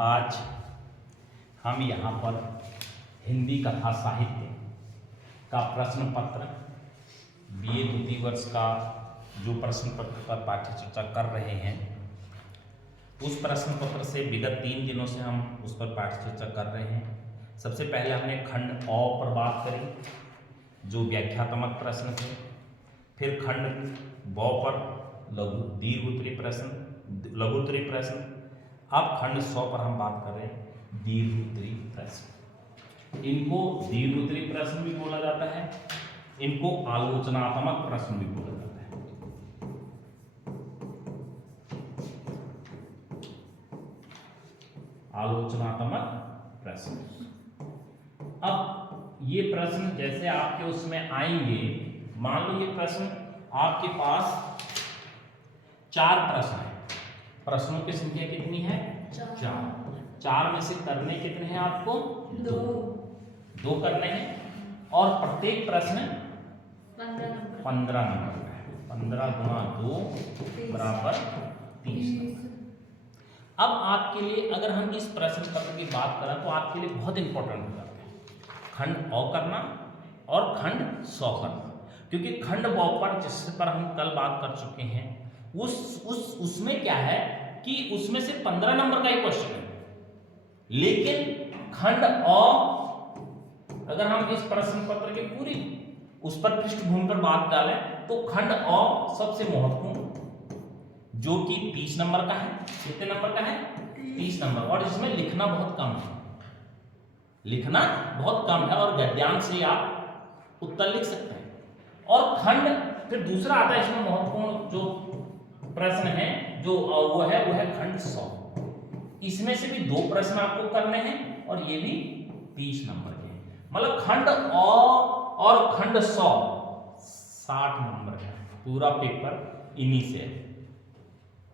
आज हम यहाँ पर हिंदी कथा साहित्य का प्रश्न पत्र बीए द्वितीय वर्ष का जो प्रश्न पत्र पर पाठ्य चर्चा कर रहे हैं, उस प्रश्न पत्र से विगत 3 दिनों से हम उस पर पाठ्य चर्चा कर रहे हैं। सबसे पहले हमने खंड अ पर बात करी जो व्याख्यात्मक प्रश्न थे, फिर खंड ब पर दीर्घ लघुत्तरी प्रश्न, अब खंड 100 पर हम बात कर रहे हैं दीर्घोत्तरी प्रश्न। इनको दीर्घोत्तरी प्रश्न भी बोला जाता है, इनको आलोचनात्मक प्रश्न भी बोला जाता है। आलोचनात्मक प्रश्न। अब ये प्रश्न जैसे आपके उसमें आएंगे, मान लो ये प्रश्न आपके पास 4 प्रश्न है। प्रश्नों की संख्या कितनी है? 4 में से करने कितने हैं आपको? 2 करने हैं और प्रत्येक प्रश्न 15 नंबर का है। 15 गुणा 2 बराबर 30। अब आपके लिए अगर हम इस प्रश्न पत्र की बात करें तो आपके लिए बहुत इंपॉर्टेंट हो जाता है खंड अ करना और खंड 100 करना, क्योंकि खंड ब पर जिस पर हम कल बात कर चुके हैं उसमें क्या है कि उसमें से 15 नंबर का ही क्वेश्चन है, लेकिन खंड अ अगर हम इस प्रश्न पत्र के पूरी उस पर पृष्ठभूमि पर बात डालें तो खंड अ सबसे महत्वपूर्ण जो कि 30 नंबर का है। कितने नंबर का है? 30 नंबर, और इसमें लिखना बहुत कम है। लिखना बहुत कम है और गद्यांश से आप उत्तर लिख सकते हैं। और खंड फिर दूसरा आता है इसमें महत्वपूर्ण जो प्रश्न है जो वो है खंड 100। इसमें से भी 2 प्रश्न आपको करने हैं और ये भी 30 नंबर के हैं। मतलब खंड अ और खंड 100 60 नंबर का पूरा पेपर इन्हीं से है।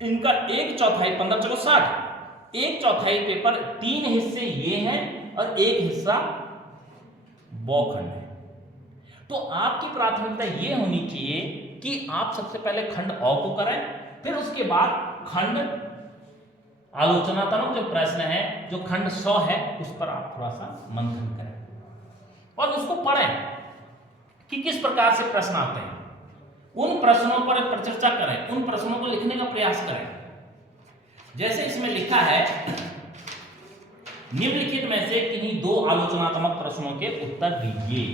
इनका 1/4 15 चलो 60, 1/4 पेपर 3 हिस्से ये हैं और 1 हिस्सा ब खंड है। तो आपकी प्राथमिकता ये होनी चाहिए कि आप सबसे पहले खंड अ को करें, फिर उसके बाद खंड आलोचनात्मक जो प्रश्न है जो खंड 100 है उस पर आप थोड़ा सा मंथन करें और उसको पढ़ें कि किस प्रकार से प्रश्न आते हैं। उन प्रश्नों पर चर्चा करें, उन प्रश्नों को लिखने का प्रयास करें। जैसे इसमें लिखा है निम्नलिखित में से किन्हीं 2 आलोचनात्मक प्रश्नों के उत्तर दीजिए।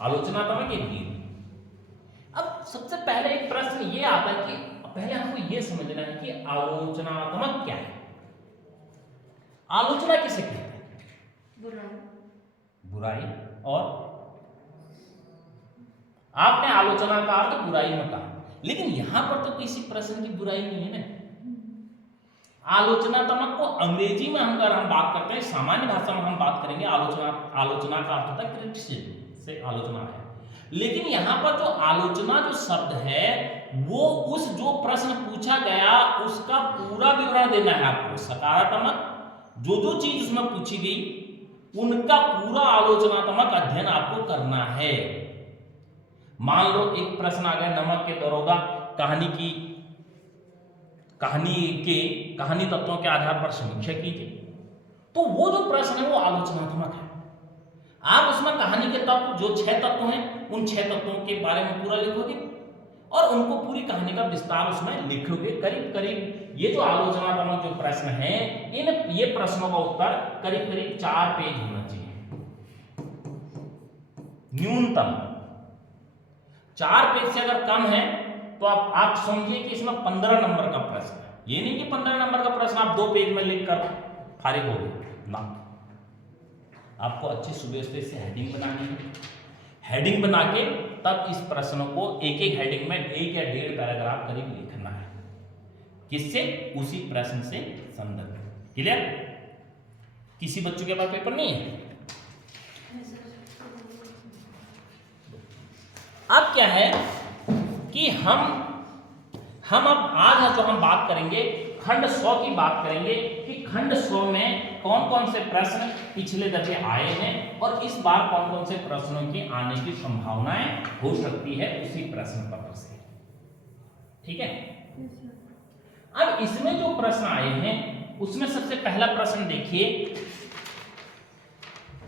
आलोचनात्मक एक दीजिए। अब सबसे पहले एक प्रश्न ये आता है कि पहले हमको ये समझना है कि आलोचनात्मक क्या है। आलोचना किसे कहते हैं? बुराई। और आपने आलोचना का अर्थ बुराई में कहा, लेकिन यहां पर तो किसी प्रश्न की बुराई नहीं है ना। आलोचनात्मक को अंग्रेजी में अगर हम बात करते हैं, सामान्य भाषा में हम बात करेंगे आलोचना का अर्थ होता है क्रिटिसिज्म से आलोचना है। लेकिन यहां पर जो आलोचना जो शब्द है वो उस जो प्रश्न पूछा गया उसका पूरा विवरण देना है आपको। सकारात्मक जो चीज उसमें पूछी गई उनका पूरा आलोचनात्मक अध्ययन आपको करना है। मान लो एक प्रश्न आ गया, नमक के दरोगा कहानी तत्वों के आधार पर समीक्षा कीजिए, तो वो जो प्रश्न है वो आलोचनात्मक है। आप उसमें कहानी के तत्व जो 6 तत्व हैं उन 6 तत्वों के बारे में पूरा लिखोगे और उनको पूरी कहानी का विस्तार उसमें लिखोगे। करीब करीब ये जो आलोचनात्मक जो प्रश्न है ये प्रश्नों का उत्तर करीब करीब 4 पेज होना चाहिए न्यूनतम। 4 पेज से अगर कम है तो आप समझिए कि इसमें 15 नंबर का प्रश्न है। ये नहीं कि 15 नंबर का प्रश्न आप 2 पेज में लिखकर फारिग हो गए ना। आपको अच्छी सुव्यवस्थित से हेडिंग बनानी है। हेडिंग बना के तब इस प्रश्न को एक हेडिंग में 1 या 1.5 पैराग्राफ करीब लिखना है। किससे? उसी प्रश्न से संदर्भ। क्लियर? किसी बच्चों के पास पेपर नहीं है? अब क्या है कि हम अब आज जो हम बात करेंगे खंड 100 की बात करेंगे कि खंड 100 में कौन कौन से प्रश्न पिछले दफे आए हैं और इस बार कौन कौन से प्रश्नों की आने की संभावनाएं हो सकती है उसी प्रश्न पत्र से। ठीक है। अब इसमें जो प्रश्न आए हैं उसमें सबसे पहला प्रश्न देखिए,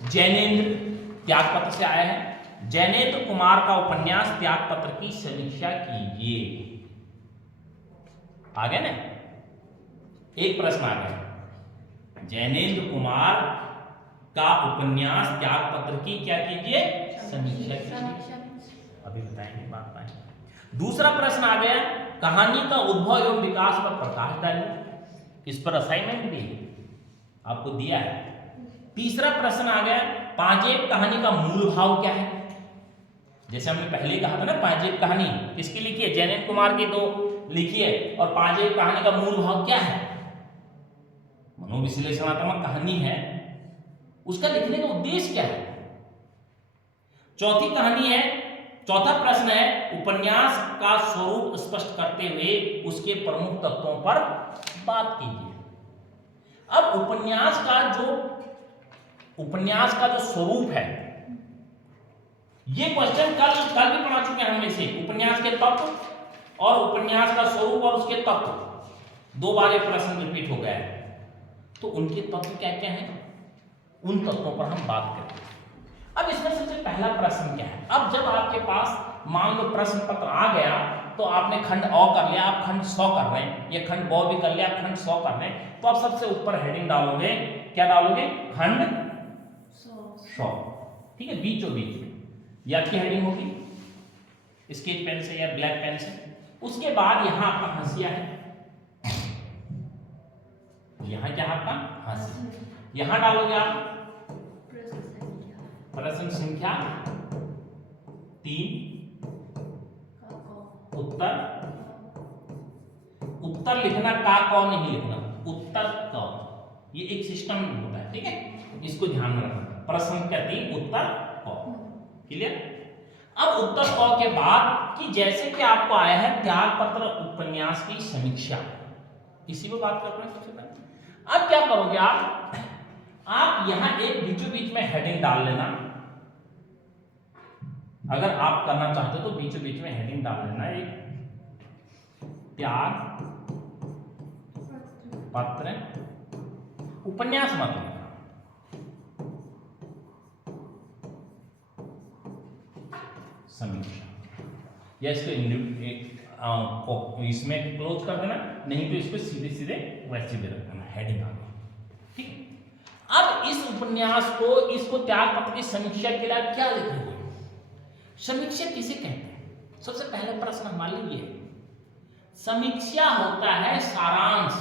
जैनेन्द्र त्यागपत्र से आया है। जैनेन्द्र कुमार का उपन्यास त्यागपत्र की समीक्षा कीजिए। आ गया ना, एक प्रश्न आ गया, जैनेन्द्र कुमार का उपन्यास त्यागपत्र की क्या कीजिए, समीक्षा कीजिए। अभी बताएंगे, बात पाएंगे। दूसरा प्रश्न आ गया, कहानी का उद्भव एवं विकास पर प्रकाश डालिए। इस पर असाइनमेंट भी आपको दिया है। तीसरा प्रश्न आ गया, पांचेब कहानी का मूल भाव क्या है। जैसे हमने पहले कहा था ना, पांचेब कहानी किसकी लिखी है, जैनेन्द्र कुमार की तो लिखी है, और पांचेब कहानी का मूल भाव क्या है, मनोविश्लेषणात्मक कहानी है, उसका लिखने का उद्देश्य क्या है। चौथी कहानी है, चौथा प्रश्न है, उपन्यास का स्वरूप स्पष्ट करते हुए उसके प्रमुख तत्वों पर बात कीजिए। अब उपन्यास का जो स्वरूप है, ये क्वेश्चन कल भी पढ़ा चुके हैं हम इसे। उपन्यास के तत्व और उपन्यास का स्वरूप और उसके तत्व, दो बार ये प्रश्न रिपीट हो गया है। तो उनके तत्व क्या क्या हैं, उन तत्वों पर हम बात करते हैं। अब इसमें सबसे पहला प्रश्न क्या है। अब जब आपके पास मान लो प्रश्न पत्र आ गया, तो आपने खंड अ कर लिया, आप खंड 100 कर रहे हैं, ये खंड ब भी कर लिया, आप खंड 100 कर रहे हैं, तो आप सबसे ऊपर हेडिंग डालोगे, क्या डालोगे, खंड 100। ठीक है, बीचों बीच में ये आपकी हेडिंग होगी स्केच पेन से या ब्लैक पेन से। उसके बाद यहां आपका हाशिया है, यहां क्या आपका हाशिया, यहां डालोगे आप प्रश्न संख्या 3, उत्तर लिखना, का कौ नहीं लिखना, उत्तर क, ये एक सिस्टम होता है। ठीक है, इसको ध्यान में रखना। प्रश्न संख्या 3 उत्तर क, क्लियर। अब उत्तर क के बाद कि जैसे कि आपको आया है त्यागपत्र उपन्यास की समीक्षा, इसी पे बात करते हैं सबसे पहले। अब क्या करोगे आप यहां एक बीचों बीच में हेडिंग डाल लेना। अगर आप करना चाहते हो तो बीचों बीच में हेडिंग डाल लेना, एक त्याग पत्र उपन्यास मत लिखना, समीक्षा, या इसको इसमें क्लोज कर देना, नहीं तो इसको सीधे सीधे वैसे भी रख देना, हेडिंग आ गई। ठीक है, अब इस उपन्यास को, इसको त्यागपत्र की समीक्षा के लिए आप क्या लिखेंगे, समीक्षा किसे कहते हैं। सबसे पहला प्रश्न हमारे लिए है, समीक्षा होता है सारांश,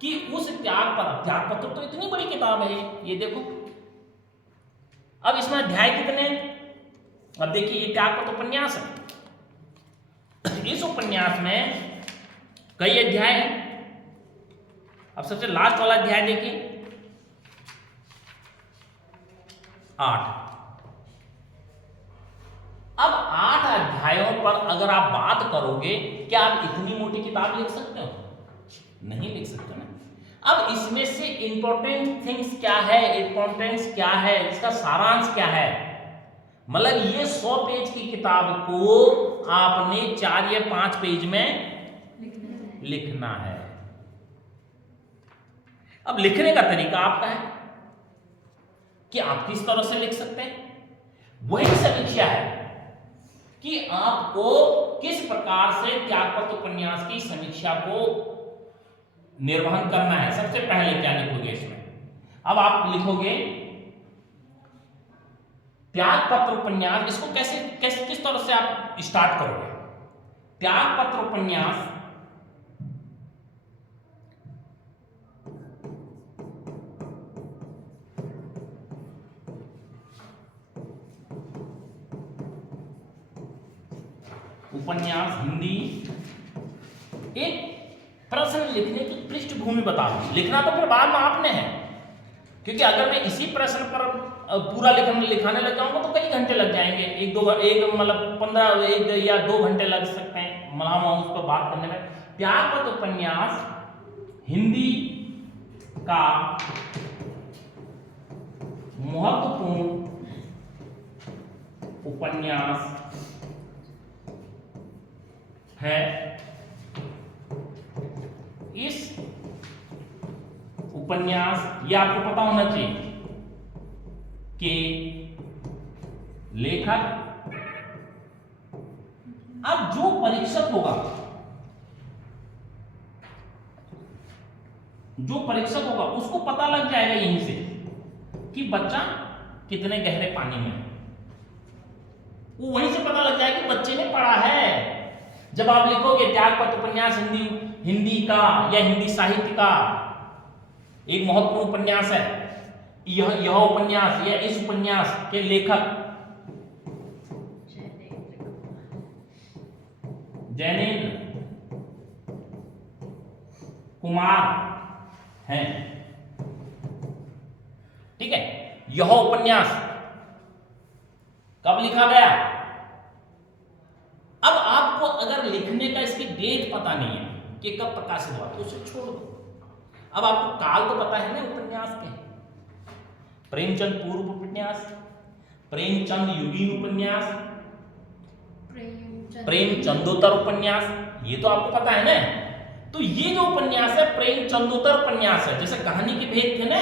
कि उस त्यागपत्र तो इतनी बड़ी किताब है, ये देखो। अब इसमें अध्याय कितने, अब देखिए ये त्यागपत्र उपन्यास है, इस उपन्यास में कई अध्याय हैं। अब सबसे लास्ट वाला अध्याय देखिए 8। अब 8 अध्यायों पर अगर आप बात करोगे, क्या आप इतनी मोटी किताब लिख सकते हो, नहीं लिख सकते ना। अब इसमें से इंपॉर्टेंट थिंग्स क्या है, इंपॉर्टेंस क्या है, इसका सारांश क्या है, मतलब ये 100 पेज की किताब को आपने 4 या 5 पेज में लिखना है। अब लिखने का तरीका आपका है कि आप किस तरह से लिख सकते हैं, वही समीक्षा है कि आपको किस प्रकार से त्यागपत्र उपन्यास की समीक्षा को निर्वहन करना है। सबसे पहले क्या लिखोगे इसमें, अब आप लिखोगे त्यागपत्र उपन्यास, इसको कैसे किस तरह से आप स्टार्ट करोगे। त्यागपत्र उपन्यास हिंदी, एक प्रश्न लिखने की पृष्ठभूमि बता दो। लिखना तो फिर बाद में आपने है, क्योंकि अगर मैं इसी प्रश्न पर पूरा लिखाने लग जाऊंगा तो कई घंटे लग जाएंगे, एक मतलब 1 या 2 घंटे लग सकते हैं हम उस पर बात करने में। त्यागपत्र उपन्यास हिंदी का महत्वपूर्ण उपन्यास है। इस उपन्यास, ये आपको पता होना चाहिए कि लेखक। अब जो परीक्षक होगा, उसको पता लग जाएगा यहीं से कि बच्चा कितने गहरे पानी में है। वो वहीं से पता लग जाएगा कि बच्चे ने पढ़ा है। जब आप लिखोगे त्यागपत्र उपन्यास हिंदी का या हिंदी साहित्य का एक महत्वपूर्ण उपन्यास है, यह उपन्यास या इस उपन्यास के लेखक जैनेन्द्र कुमार हैं, ठीक है। यह उपन्यास कब लिखा गया? अब आपको अगर लिखने का इसकी डेट पता नहीं है कि कब प्रकाशित हुआ तो उसे छोड़ दो। अब आपको काल तो पता है ना उपन्यास के, प्रेमचंद पूर्व उपन्यास, प्रेमचंद युगीन उपन्यास, प्रेमचंदोत्तर उपन्यास, ये तो आपको पता है ना। तो ये जो उपन्यास है प्रेमचंदोत्तर उपन्यास है। जैसे कहानी के भेद थे ना,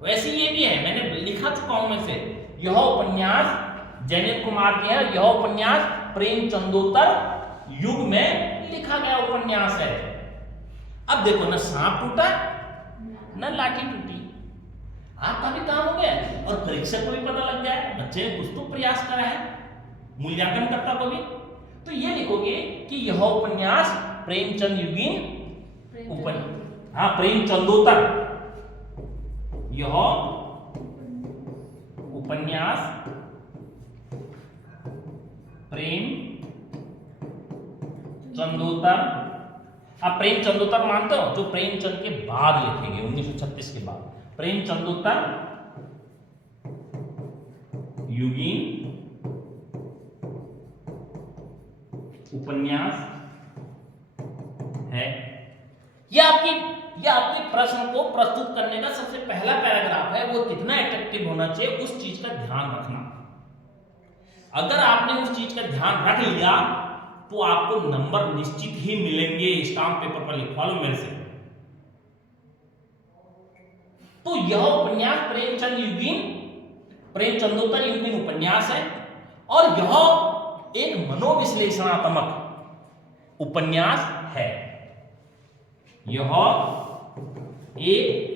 वैसे ये भी है, मैंने लिखा चुका हूं में से। यह उपन्यास जैनेन्द्र कुमार की है, यह उपन्यास प्रेमचंदोत्तर युग में लिखा गया उपन्यास है। अब देखो, न सांप टूटा न लाठी टूटी, आपका भी काम हो गया और परीक्षक को भी पता लग गया, बच्चे ने कुछ तो प्रयास करा है, मूल्यांकन करता को भी। तो ये लिखोगे कि यह उपन्यास प्रेमचंद युगीन उपन्यास, प्रेमचंदोत्तर, यह उपन्यास प्रेम चंदोत्तर। अब प्रेमचंदोत्तर मानते हो, जो प्रेमचंद के बाद लिखे गए 1936 के बाद, प्रेमचंदोत्तर युगीन उपन्यास है। यह आपके प्रश्न को प्रस्तुत करने का सबसे पहला पैराग्राफ है। वो कितना अट्रैक्टिव होना चाहिए, उस चीज का ध्यान रखना। अगर आपने उस चीज का ध्यान रख लिया तो आपको नंबर निश्चित ही मिलेंगे। स्टाम्प पेपर पर लिखवा लो मेरे से। तो यह उपन्यास प्रेमचंदोत्तर युगीन उपन्यास है और यह एक मनोविश्लेषणात्मक उपन्यास है। यह एक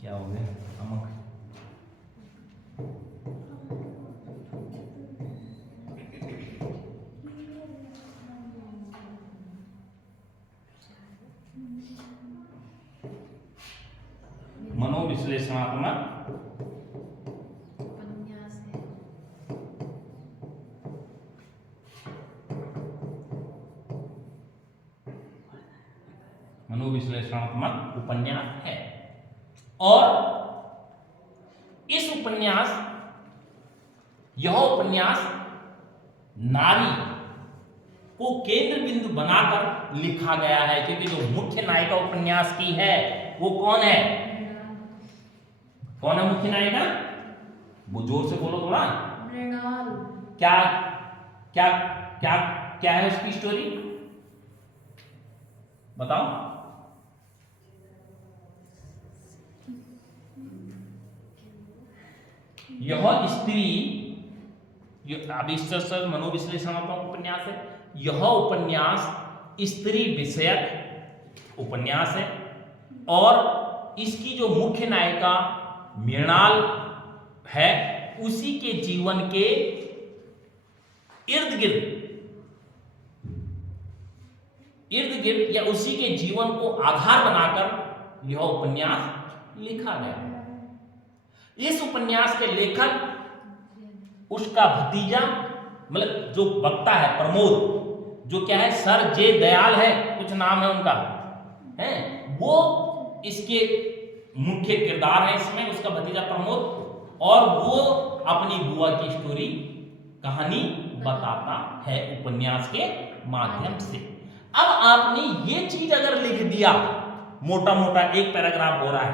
क्या हो गया अमक, मनोविश्लेषणात्मक मनोविश्लेषणात्मक उपन्यास है। और यह उपन्यास नारी को केंद्र बिंदु बनाकर लिखा गया है, क्योंकि जो मुख्य नायिका उपन्यास की है वो कौन है? कौन है मुख्य नायिका? वो जोर से बोलो थोड़ा। क्या क्या क्या क्या है उसकी स्टोरी बताओ। यह स्त्री, मनोविश्लेषणात्मक उपन्यास है। यह उपन्यास स्त्री विषयक उपन्यास है और इसकी जो मुख्य नायिका मृणाल है, उसी के जीवन के इर्द गिर्द या उसी के जीवन को आधार बनाकर यह उपन्यास लिखा गया। इस उपन्यास के लेखक उसका भतीजा, मतलब जो वक्ता है प्रमोद, जो क्या है सर जे दयाल है, कुछ नाम है उनका, है वो इसके मुख्य किरदार है इसमें, उसका भतीजा प्रमोद। और वो अपनी बुआ की स्टोरी कहानी बताता है उपन्यास के माध्यम से। अब आपने ये चीज अगर लिख दिया, मोटा मोटा एक पैराग्राफ हो रहा है,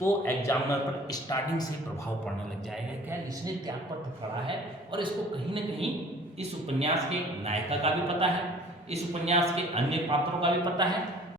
तो एग्जामिनर पर स्टार्टिंग से प्रभाव पड़ने लग जाएगा। क्या इसने त्यागपत्र पढ़ा है और इसको कहीं ना कहीं इस उपन्यास के नायिका का भी पता है, इस उपन्यास के अन्य पात्रों का भी पता है,